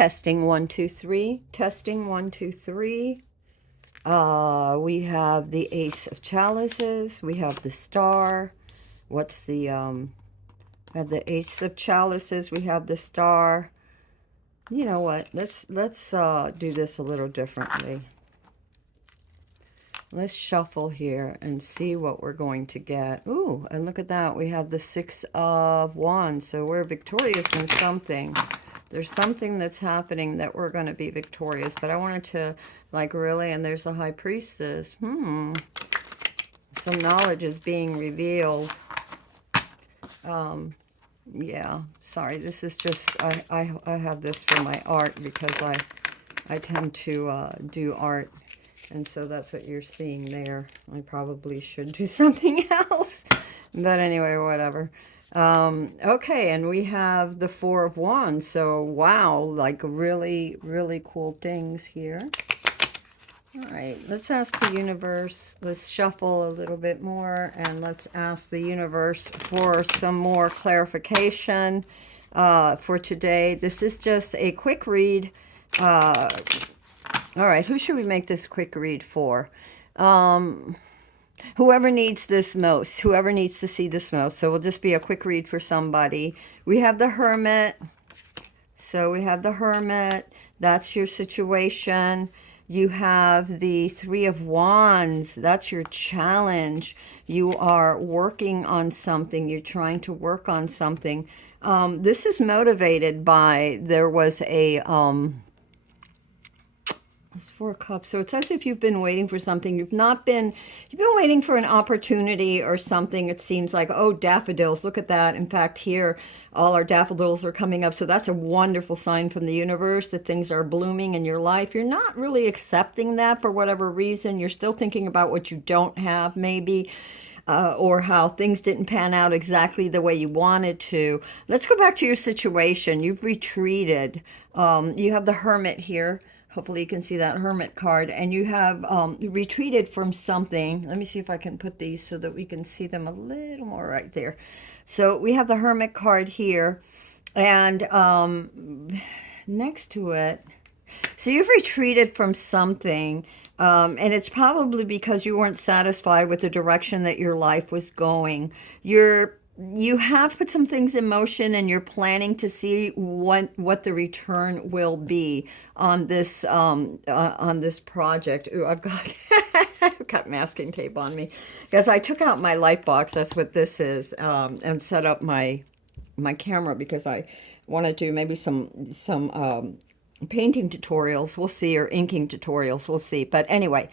Testing 1 2 3. Testing 1 2 3. We have the Ace of Chalices. We have the Star. What's the we have the Ace of Chalices. We have the Star. You know what? Let's do this a little differently. Let's shuffle here and see what we're going to get. Ooh, and look at that. We have the Six of Wands. So we're victorious in something. There's something that's happening that we're going to be victorious. But I wanted to, like, really, and there's the High Priestess. Some knowledge is being revealed. Yeah, sorry. This is just, I have this for my art because I tend to do art. And so that's what you're seeing there. I probably should do something else. But anyway, whatever. Okay, and we have the Four of Wands. So, wow, like really, really cool things here. All right, let's ask the universe. Let's shuffle a little bit more, and let's ask the universe for some more clarification for today. This is just a quick read. All right, who should we make this quick read for? Whoever needs this most, whoever needs to see this most. So we'll just be a quick read for somebody. We have the Hermit. So we have the Hermit. That's your situation. You have the Three of Wands. That's your challenge. You are working on something. You're trying to work on something. This is motivated by, there was a... Four of Cups. So it's as if you've been waiting for something. You've been waiting for an opportunity or something. It seems like, oh, daffodils, look at that. In fact, here, all our daffodils are coming up. So that's a wonderful sign from the universe that things are blooming in your life. You're not really accepting that for whatever reason. You're still thinking about what you don't have, maybe. Or how things didn't pan out exactly the way you wanted to. Let's go back to your situation. You've retreated. You have the Hermit here. Hopefully you can see that Hermit card. And you have retreated from something. Let me see if I can put these so that we can see them a little more right there. So we have the Hermit card here. And next to it, so you've retreated from something. And it's probably because you weren't satisfied with the direction that your life was going. You have put some things in motion, and you're planning to see what the return will be on this project. Ooh, I've got masking tape on me because I took out my light box. That's what this is, and set up my camera because I want to do maybe some painting tutorials. We'll see, or inking tutorials. We'll see. But anyway.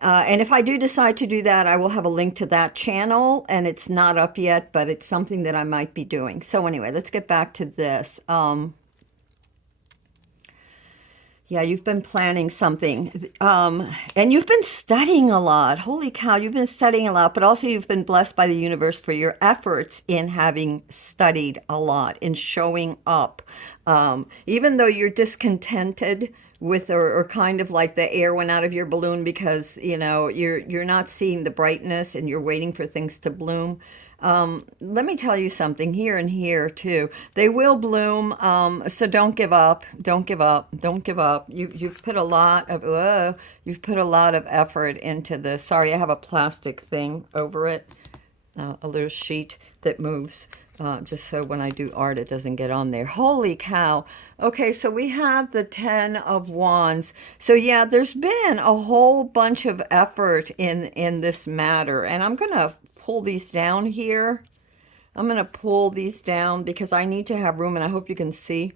And if I do decide to do that, I will have a link to that channel, and it's not up yet, but it's something that I might be doing. So anyway, let's get back to this. Yeah, you've been planning something, and you've been studying a lot. Holy cow, you've been studying a lot, but also you've been blessed by the universe for your efforts in having studied a lot, in showing up. Even though you're discontented with, or kind of like the air went out of your balloon because, you know, you're not seeing the brightness and you're waiting for things to bloom. Let me tell you something here and here too. They will bloom. So don't give up. Don't give up. Don't give up. You've put a lot of effort into this. Sorry, I have a plastic thing over it, a little sheet that moves. Just so when I do art, it doesn't get on there. Holy cow. Okay, so we have the Ten of Wands. So yeah, there's been a whole bunch of effort in this matter. And I'm going to pull these down here. I'm going to pull these down because I need to have room, and I hope you can see.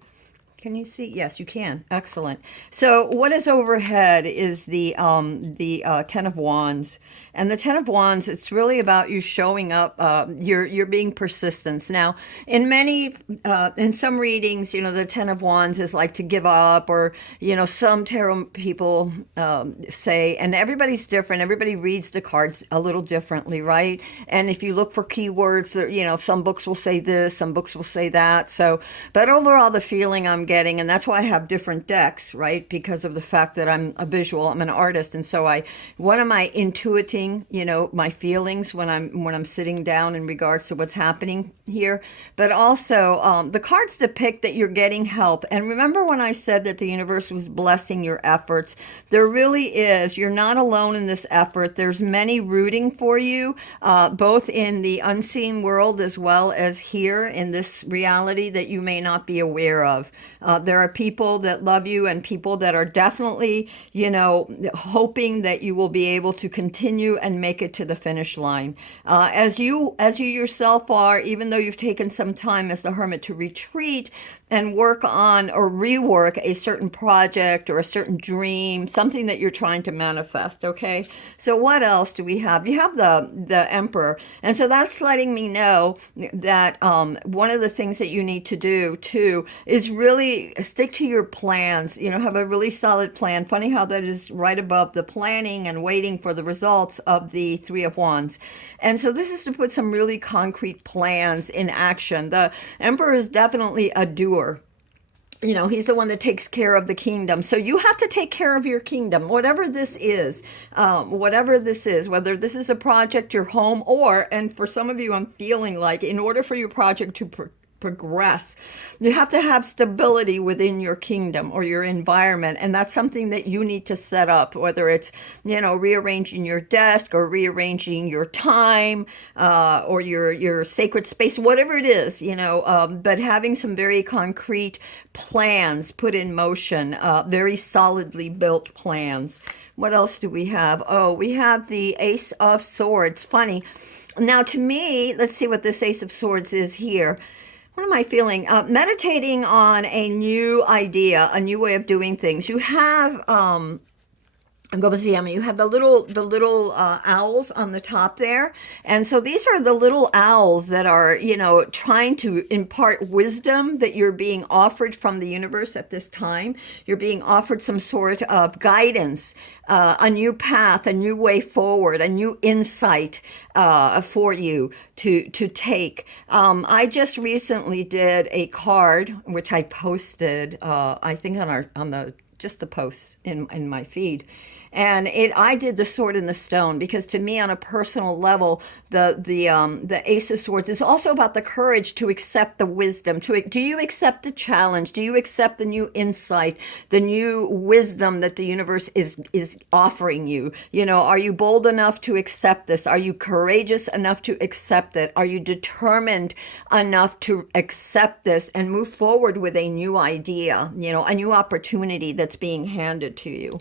Can you see? Yes, you can. Excellent. So what is overhead is the Ten of Wands. And the Ten of Wands, it's really about you showing up. You're being persistent. Now, in some readings, you know, the Ten of Wands is like to give up, or, you know, some tarot people say, and everybody's different. Everybody reads the cards a little differently, right? And if you look for keywords, you know, some books will say this, some books will say that. So, but overall, the feeling I'm getting getting, and that's why I have different decks, right? Because of the fact that I'm a visual, I'm an artist, and so what am I intuiting, my feelings when I'm sitting down in regards to what's happening here, but also the cards depict that you're getting help. And remember when I said that the universe was blessing your efforts? There really is. You're not alone in this effort. There's many rooting for you, both in the unseen world as well as here in this reality that you may not be aware of. There are people that love you and people that are definitely, hoping that you will be able to continue and make it to the finish line. As you yourself are, even though you've taken some time as the hermit to retreat and work on or rework a certain project or a certain dream, something that you're trying to manifest. Okay. So what else do we have? You have the Emperor. And so that's letting me know that one of the things that you need to do too is really stick to your plans, have a really solid plan. Funny how that is right above the planning and waiting for the results of the Three of Wands. And so this is to put some really concrete plans in action. The Emperor is definitely a doer. He's the one that takes care of the kingdom. So you have to take care of your kingdom, whatever this is, whether this is a project, your home, and for some of you, I'm feeling like in order for your project to progress, you have to have stability within your kingdom or your environment. And that's something that you need to set up, whether it's, rearranging your desk or rearranging your time, or your sacred space, whatever it is, but having some very concrete plans put in motion, very solidly built plans. What else do we have? Oh, we have the Ace of Swords. Funny. Now, to me, let's see what this Ace of Swords is here. What am I feeling? Meditating on a new idea, a new way of doing things. You have you have the little owls on the top there. And so these are the little owls that are, trying to impart wisdom that you're being offered from the universe at this time. You're being offered some sort of guidance, a new path, a new way forward, a new insight for you to take. I just recently did a card, which I posted, I think on the posts in my feed. And I did the Sword and the Stone because to me, on a personal level, the Ace of Swords is also about the courage to accept the wisdom. Do you accept the challenge? Do you accept the new insight, the new wisdom that the universe is offering you? Are you bold enough to accept this? Are you courageous enough to accept it? Are you determined enough to accept this and move forward with a new idea? A new opportunity that's being handed to you.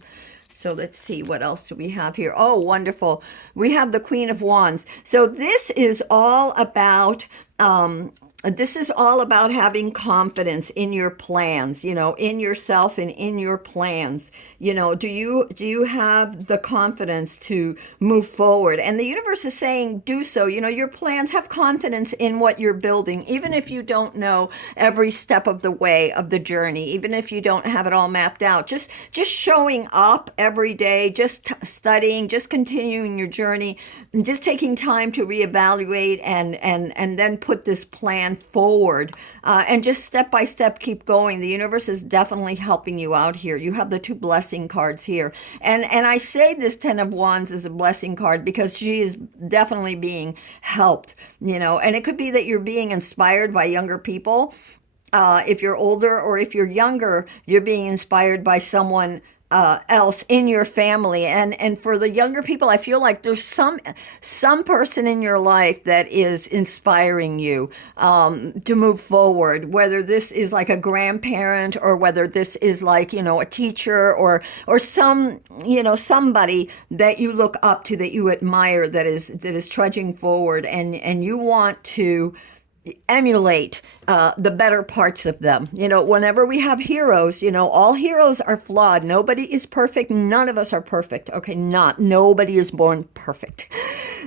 So let's see, what else do we have here? Oh, wonderful. We have the Queen of Wands. So this is all about having confidence in your plans, in yourself and in your plans. Do you have the confidence to move forward? And the universe is saying, do so. Your plans, have confidence in what you're building, even if you don't know every step of the way of the journey, even if you don't have it all mapped out. Just showing up every day, just studying, just continuing your journey, and just taking time to reevaluate and then put this plan forward, and just step by step keep going. The universe is definitely helping you out here. You have the two blessing cards here, and I say this Ten of Wands is a blessing card because she is definitely being helped, and it could be that you're being inspired by younger people. If you're older or if you're younger, you're being inspired by someone else in your family. And for the younger people, I feel like there's some person in your life that is inspiring you to move forward, whether this is like a grandparent or whether this is like, a teacher or somebody that you look up to, that you admire, that is trudging forward, and you want to emulate the better parts of them. Whenever we have heroes, all heroes are flawed. Nobody is perfect. None of us are perfect. Okay, nobody is born perfect.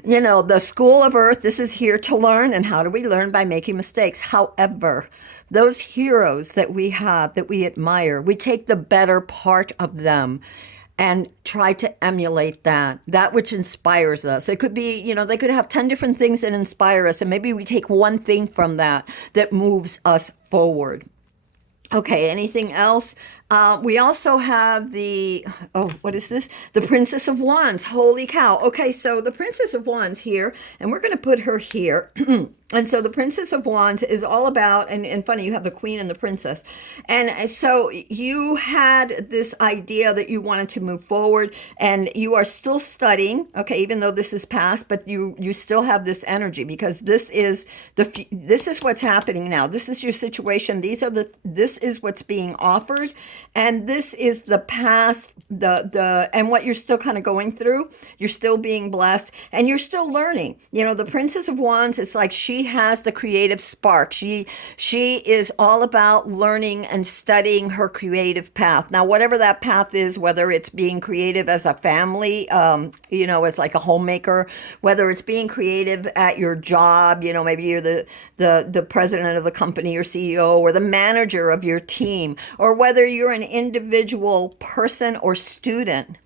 The school of earth, this is here to learn. And how do we learn? By making mistakes. However, those heroes that we have, that we admire, we take the better part of them and try to emulate that which inspires us. It could be, they could have 10 different things that inspire us, and maybe we take one thing from that moves us forward. Okay, anything else? We also have oh, what is this? The Princess of Wands. Holy cow. Okay, so the Princess of Wands here, and we're going to put her here. And so the Princess of Wands is all about, and funny, you have the Queen and the Princess. And so you had this idea that you wanted to move forward, and you are still studying, okay, even though this is past, but you still have this energy because this is what's happening now. This is your situation. This is what's being offered, and this is the past, and what you're still kind of going through. You're still being blessed, and you're still learning. The Princess of Wands, it's like she has the creative spark. She is all about learning and studying her creative path. Now, whatever that path is, whether it's being creative as a family, as like a homemaker, whether it's being creative at your job, maybe you're the president of the company or CEO or the manager of your team, or whether you're an individual person or student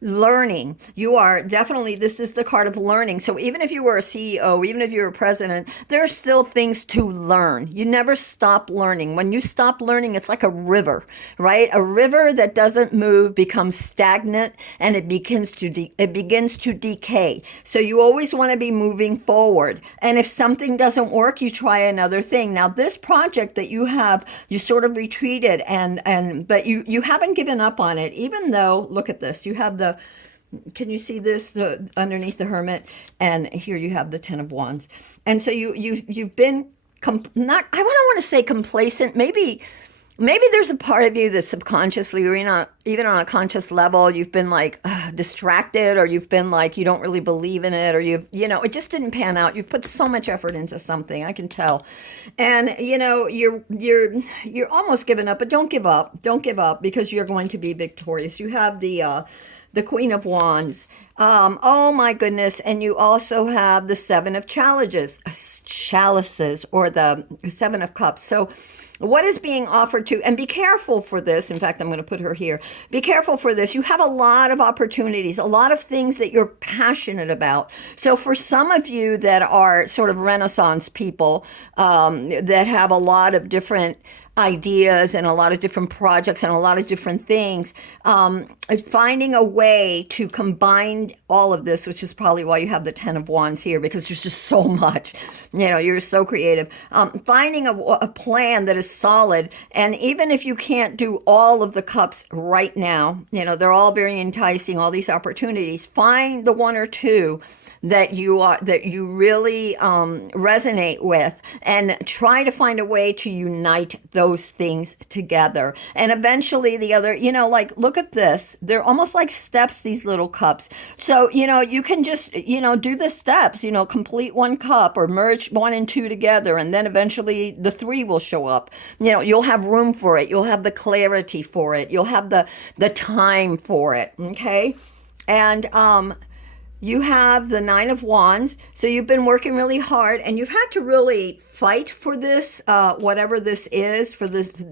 learning. You are definitely, this is the card of learning. So even if you were a CEO, even if you're a president, there are still things to learn. You never stop learning. When you stop learning, it's like a river, right? A river that doesn't move becomes stagnant, and it begins to decay. So you always want to be moving forward. And if something doesn't work, you try another thing. Now, this project that you have, you sort of retreated, but you haven't given up on it, even though, look at this, you have can you see this, underneath the Hermit, and here you have the Ten of Wands. And so you've been not, I don't want to say complacent, maybe there's a part of you that subconsciously, or even on a conscious level, you've been like distracted, or you've been like you don't really believe in it, or it just didn't pan out. You've put so much effort into something, I can tell, and you're almost given up, but don't give up. Don't give up, because you're going to be victorious. You have the Queen of Wands. Oh my goodness. And you also have the Seven of Chalices, or the Seven of Cups. So what is being offered to, and be careful for this. In fact, I'm going to put her here. Be careful for this. You have a lot of opportunities, a lot of things that you're passionate about. So for some of you that are sort of Renaissance people, that have a lot of different ideas and a lot of different projects and a lot of different things, finding a way to combine all of this, which is probably why you have the Ten of Wands here, because there's just so much, you're so creative, finding a plan that is solid. And even if you can't do all of the cups right now, they're all very enticing, all these opportunities, find the one or two that you really resonate with, and try to find a way to unite those things together. And eventually the other, like, look at this, they're almost like steps, these little cups. So you can just do the steps, complete one cup, or merge one and two together, and then eventually the three will show up. You'll have room for it, you'll have the clarity for it, you'll have the time for it. Okay. And you have the Nine of Wands. So you've been working really hard, and you've had to really fight for this, whatever this is, for this,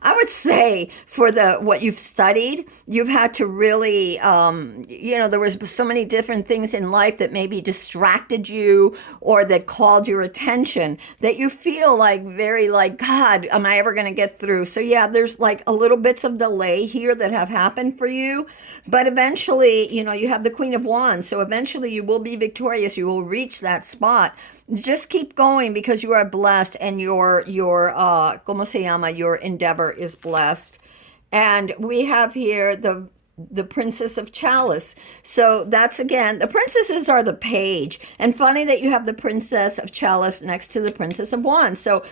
I would say, for what you've studied. You've had to really, there was so many different things in life that maybe distracted you, or that called your attention, that you feel like very like, God, am I ever going to get through? So yeah, there's like a little bits of delay here that have happened for you. But eventually, you have the Queen of Wands. So eventually you will be victorious. You will reach that spot. Just keep going, because you are blessed, and your ¿cómo se llama? Your endeavor is blessed. And we have here the Princess of Chalice. So that's, again, the princesses are the page. And funny that you have the Princess of Chalice next to the Princess of Wands. So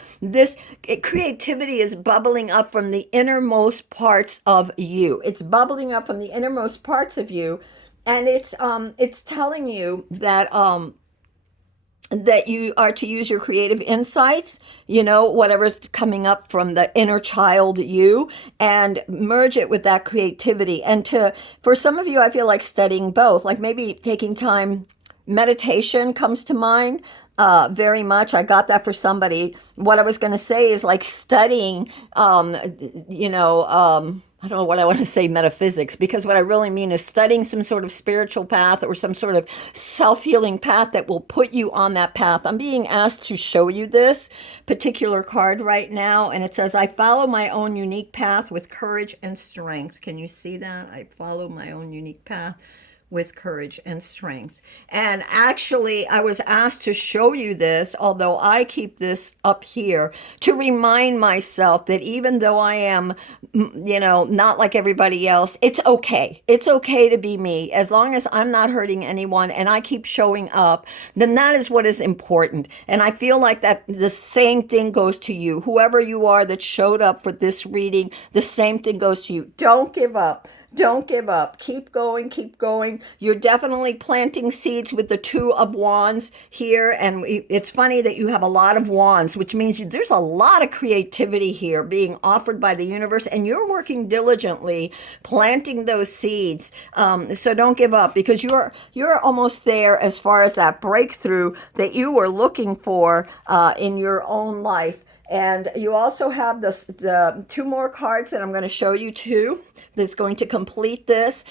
creativity is bubbling up from the innermost parts of you. It's bubbling up from the innermost parts of you. And it's telling you that you are to use your creative insights, whatever's coming up from the inner child you, and merge it with that creativity. And for some of you, I feel like studying both, like maybe taking time. Meditation comes to mind very much. I got that for somebody. What I was going to say is like studying, I don't know what I want to say metaphysics, because what I really mean is studying some sort of spiritual path or some sort of self-healing path that will put you on that path. I'm being asked to show you this particular card right now, and it says, I follow my own unique path with courage and strength. Can you see that? I follow my own unique path with courage and strength. And actually, I was asked to show you this, although I keep this up here, to remind myself that even though I am, not like everybody else, it's okay. It's okay to be me. As long as I'm not hurting anyone and I keep showing up, then that is what is important. And I feel like that the same thing goes to you. Whoever you are that showed up for this reading, the same thing goes to you. Don't give up. Don't give up. Keep going. Keep going. You're definitely planting seeds with the Two of Wands here. And it's funny that you have a lot of wands, which means there's a lot of creativity here being offered by the universe. And you're working diligently planting those seeds. So don't give up, because you're almost there as far as that breakthrough that you were looking for in your own life. And you also have the two more cards that I'm going to show you too, that's going to complete this.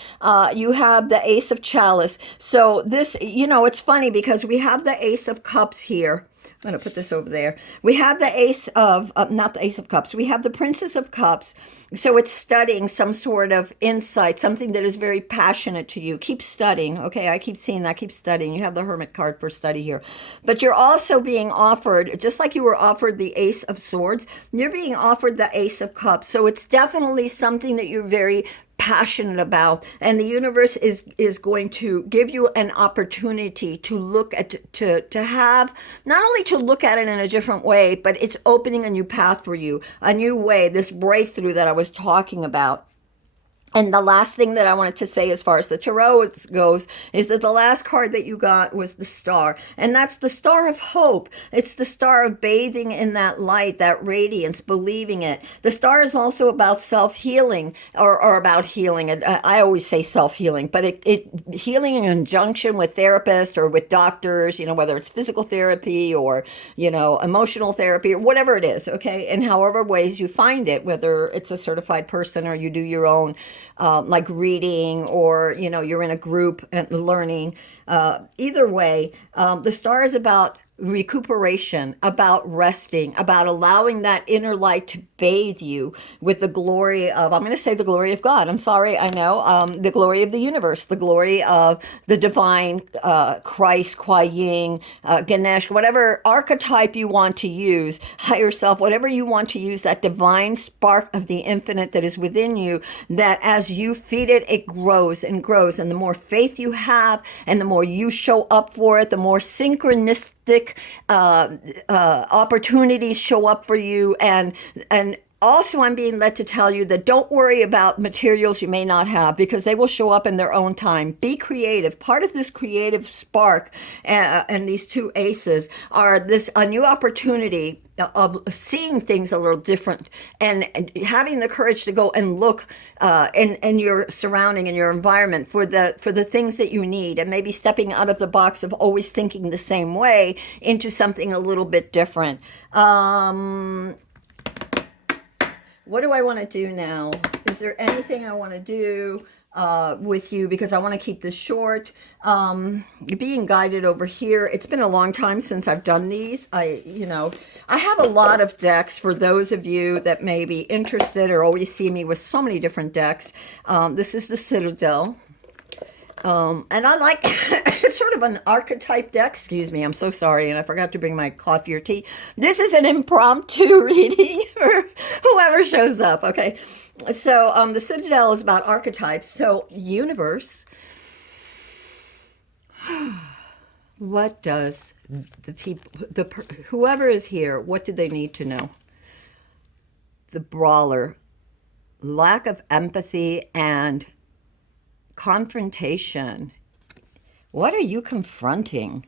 You have the Ace of Chalice. So this, it's funny because we have the Ace of Cups here. I'm going to put this over there. We have the Ace of, not the Ace of Cups. We have the Princess of Cups. So it's studying some sort of insight, something that is very passionate to you. Keep studying. Okay, I keep seeing that. Keep studying. You have the Hermit card for study here. But you're also being offered, just like you were offered the Ace of Swords, you're being offered the Ace of Cups. So it's definitely something that you're very passionate about, and the universe is going to give you an opportunity to look at, to have, not only to look at it in a different way, but it's opening a new path for you, a new way, this breakthrough that I was talking about. And the last thing that I wanted to say as far as the tarot goes is that the last card that you got was the Star. And that's the Star of Hope. It's the Star of bathing in that light, that radiance, believing it. The Star is also about self-healing, or about healing. And I always say self-healing, but it healing in conjunction with therapists or with doctors, whether it's physical therapy or, emotional therapy or whatever it is, okay? And however ways you find it, whether it's a certified person or you do your own, like reading, or you're in a group and learning. Either way, the Star is about recuperation, about resting, about allowing that inner light to bathe you with the glory of, I'm going to say the glory of God. I'm sorry, I know, the glory of the universe, the glory of the divine, Christ, Kuai Yin, Ganesh, whatever archetype you want to use, higher self, whatever you want to use, that divine spark of the infinite that is within you, that as you feed it, it grows and grows. And the more faith you have and the more you show up for it, the more synchronistic opportunities show up for you. And also, I'm being led to tell you that don't worry about materials you may not have, because they will show up in their own time. Be creative. Part of this creative spark and these two aces are a new opportunity of seeing things a little different, and having the courage to go and look in your surrounding and your environment for the things that you need, and maybe stepping out of the box of always thinking the same way into something a little bit different. What do I want to do now? Is there anything I want to do with you? Because I want to keep this short. Being guided over here. It's been a long time since I've done these. I have a lot of decks for those of you that may be interested or always see me with so many different decks. This is the Citadel. And I like, it's sort of an archetype deck. Excuse me, I'm so sorry, and I forgot to bring my coffee or tea. This is an impromptu reading for whoever shows up, okay? So the Citadel is about archetypes. So universe, what does the people, whoever is here, what do they need to know? The brawler, lack of empathy and confrontation. What are you confronting?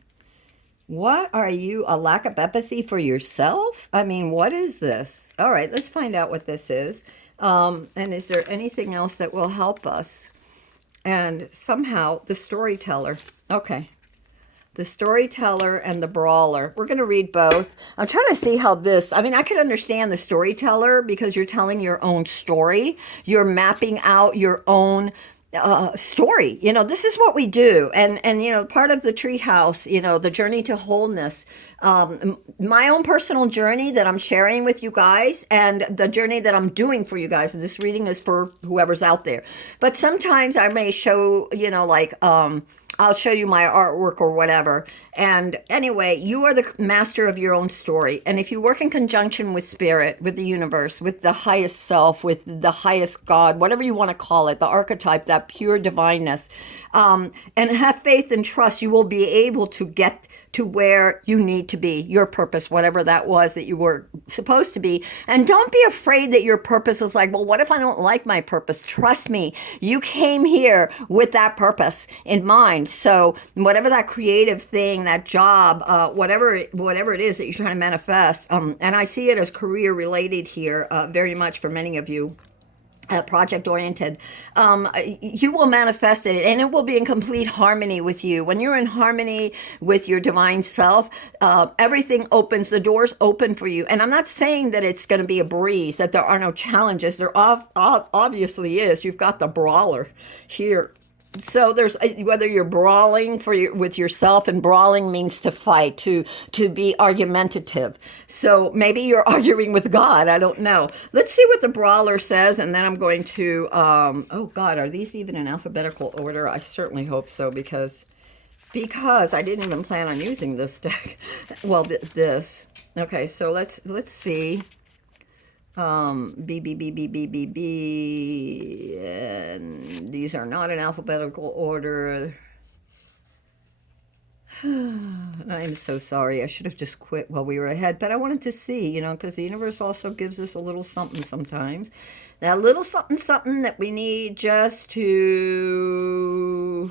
What are you, a lack of empathy for yourself? I mean, what is this? All right, let's find out what this is. And is there anything else that will help us? And somehow the storyteller. Okay. The storyteller and the brawler. We're going to read both. I'm trying to see how this, I mean, I could understand the storyteller because you're telling your own story. You're mapping out your own story. This is what we do. And part of the treehouse, the journey to wholeness, my own personal journey that I'm sharing with you guys and the journey that I'm doing for you guys. And this reading is for whoever's out there. But sometimes I may show, I'll show you my artwork or whatever. And anyway, you are the master of your own story. And if you work in conjunction with spirit, with the universe, with the highest self, with the highest God, whatever you want to call it, the archetype, that pure divineness, and have faith and trust, you will be able to get to where you need to be, your purpose, whatever that was that you were supposed to be. And don't be afraid that your purpose is like, well, what if I don't like my purpose? Trust me, you came here with that purpose in mind. So whatever that creative thing, that job, whatever it is that you're trying to manifest, and I see it as career related here, very much for many of you. Project oriented, you will manifest it and it will be in complete harmony with you. When you're in harmony with your divine self, everything opens, the doors open for you. And I'm not saying that it's going to be a breeze, that there are no challenges. There obviously is. You've got the brawler here. So there's, whether you're brawling with yourself, and brawling means to fight, to be argumentative. So maybe you're arguing with God. I don't know. Let's see what the brawler says, and then I'm going to. Oh God, are these even in alphabetical order? I certainly hope so, because I didn't even plan on using this deck. Well, this. Okay, so let's see. B, B, B, B, B, B, B, and these are not in alphabetical order. I am so sorry. I should have just quit while we were ahead, but I wanted to see, because the universe also gives us a little something sometimes. That little something, something that we need just to,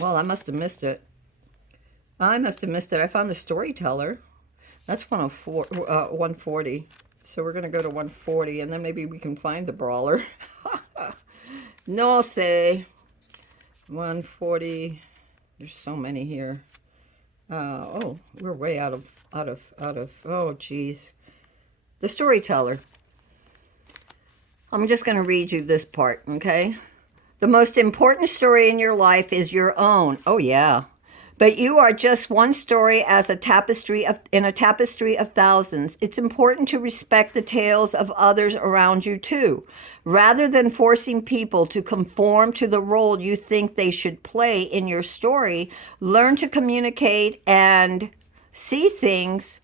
well, I must have missed it. I found the storyteller. That's 104, 140. So we're going to go to 140, and then maybe we can find the brawler. No, say 140. There's so many here. Oh, we're way out of. Oh, geez. The storyteller. I'm just going to read you this part, okay? The most important story in your life is your own. Oh, yeah. But you are just one story in a tapestry of thousands. It's important to respect the tales of others around you too. Rather than forcing people to conform to the role you think they should play in your story, learn to communicate and see things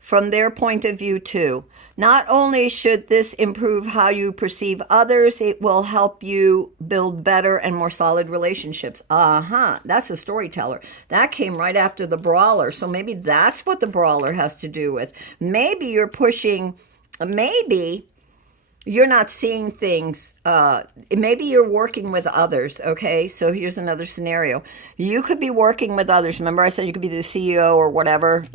from their point of view too. Not only should this improve how you perceive others, it will help you build better and more solid relationships. That's a storyteller. That came right after the brawler. So maybe that's what the brawler has to do with. Maybe you're pushing, maybe you're not seeing things. Maybe you're working with others. Okay, so here's another scenario. You could be working with others. Remember I said you could be the CEO or whatever,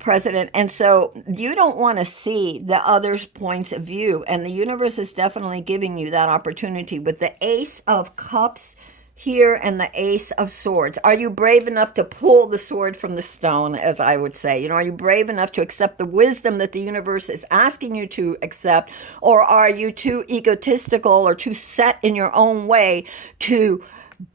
president. And so you don't want to see the other's points of view. And the universe is definitely giving you that opportunity with the Ace of Cups here and the Ace of Swords. Are you brave enough to pull the sword from the stone, as I would say? Are you brave enough to accept the wisdom that the universe is asking you to accept? Or are you too egotistical or too set in your own way to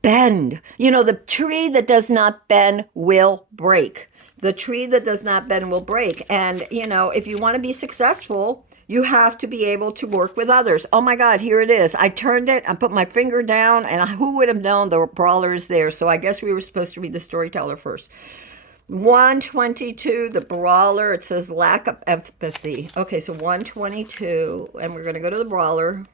bend? The tree that does not bend will break. The tree that does not bend will break. And, if you want to be successful, you have to be able to work with others. Oh my God, here it is. I turned it, I put my finger down, and who would have known the brawler is there? So I guess we were supposed to read the storyteller first. 122, the brawler, it says lack of empathy. Okay, so 122, and we're going to go to the brawler.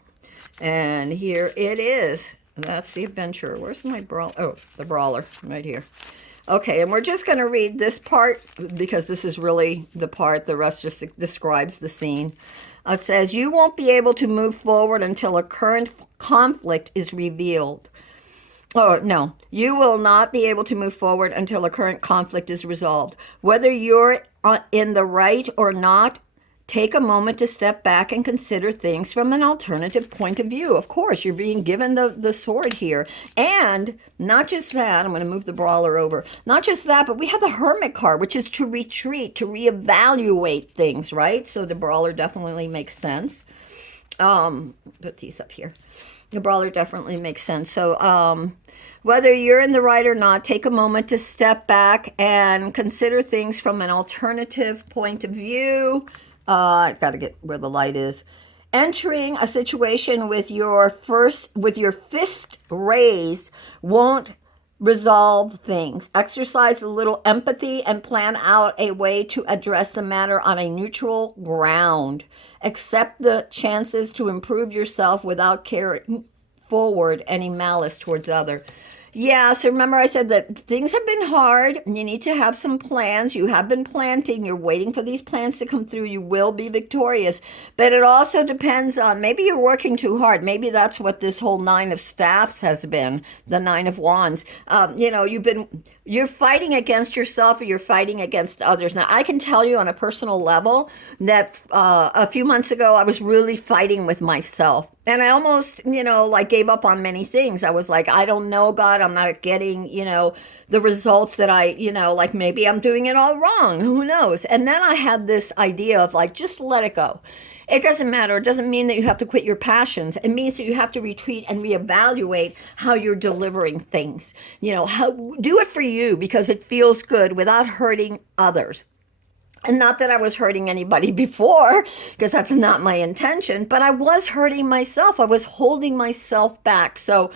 And here it is. That's the adventurer. Where's my brawler? Oh, the brawler, right here. Okay, and we're just going to read this part because this is really the part. The rest just describes the scene. It says, you won't be able to move forward until a current conflict is revealed. Oh, no, you will not be able to move forward until a current conflict is resolved. Whether you're in the right or not take a moment to step back and consider things from an alternative point of view. Of course, you're being given the sword here. And not just that, I'm going to move the brawler over. Not just that, but we have the hermit card, which is to retreat, to reevaluate things, right? So the brawler definitely makes sense. Put these up here. The brawler definitely makes sense. So, whether you're in the right or not, take a moment to step back and consider things from an alternative point of view. I've got to get where the light is. Entering a situation with your fist raised won't resolve things. Exercise a little empathy and plan out a way to address the matter on a neutral ground. Accept the chances to improve yourself without carrying forward any malice towards others. Yeah, so remember I said that things have been hard. You need to have some plans. You have been planting. You're waiting for these plans to come through. You will be victorious. But it also depends on, maybe you're working too hard. Maybe that's what this whole Nine of Staffs has been, the Nine of Wands. You're fighting against yourself or you're fighting against others. Now, I can tell you on a personal level that a few months ago, I was really fighting with myself. And I almost, gave up on many things. I was like, I don't know, God, I'm not getting, the results that maybe I'm doing it all wrong. Who knows? And then I had this idea of just let it go. It doesn't matter. It doesn't mean that you have to quit your passions. It means that you have to retreat and reevaluate how you're delivering things. Do it for you because it feels good without hurting others. And not that I was hurting anybody before, because that's not my intention, but I was hurting myself. I was holding myself back. So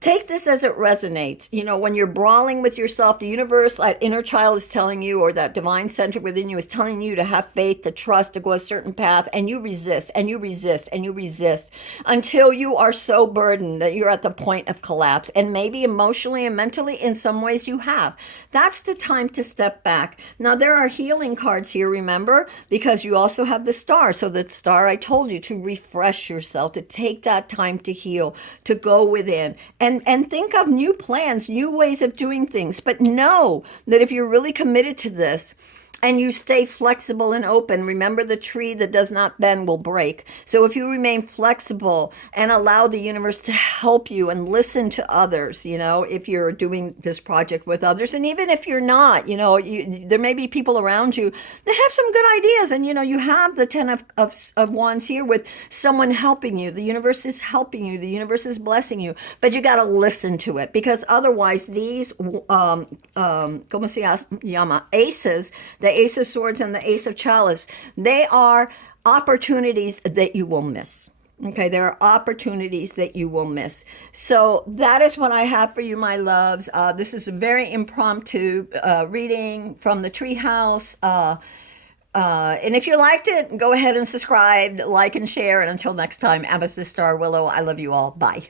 take this as it resonates. When you're brawling with yourself, the universe, that inner child is telling you, or that divine center within you is telling you to have faith, to trust, to go a certain path, and you resist, and you resist, and you resist until you are so burdened that you're at the point of collapse. And maybe emotionally and mentally, in some ways you have. That's the time to step back. Now, there are healing cards here, remember, because you also have the star. So the star, I told you, to refresh yourself, to take that time to heal, to go within. And think of new plans, new ways of doing things. But know that if you're really committed to this and you stay flexible and open, remember the tree that does not bend will break. So if you remain flexible and allow the universe to help you and listen to others, if you're doing this project with others, and even if you're not, there may be people around you that have some good ideas. And, you have the 10 of Wands here with someone helping you. The universe is helping you. The universe is blessing you. But you got to listen to it, because otherwise these, como se llama, aces, the Ace of Swords and the Ace of Chalice, they are opportunities that you will miss. Okay, there are opportunities that you will miss. So that is what I have for you, my loves. This is a very impromptu reading from the Treehouse. And if you liked it, go ahead and subscribe, like, and share. And until next time, Amethyst Star Willow, I love you all. Bye.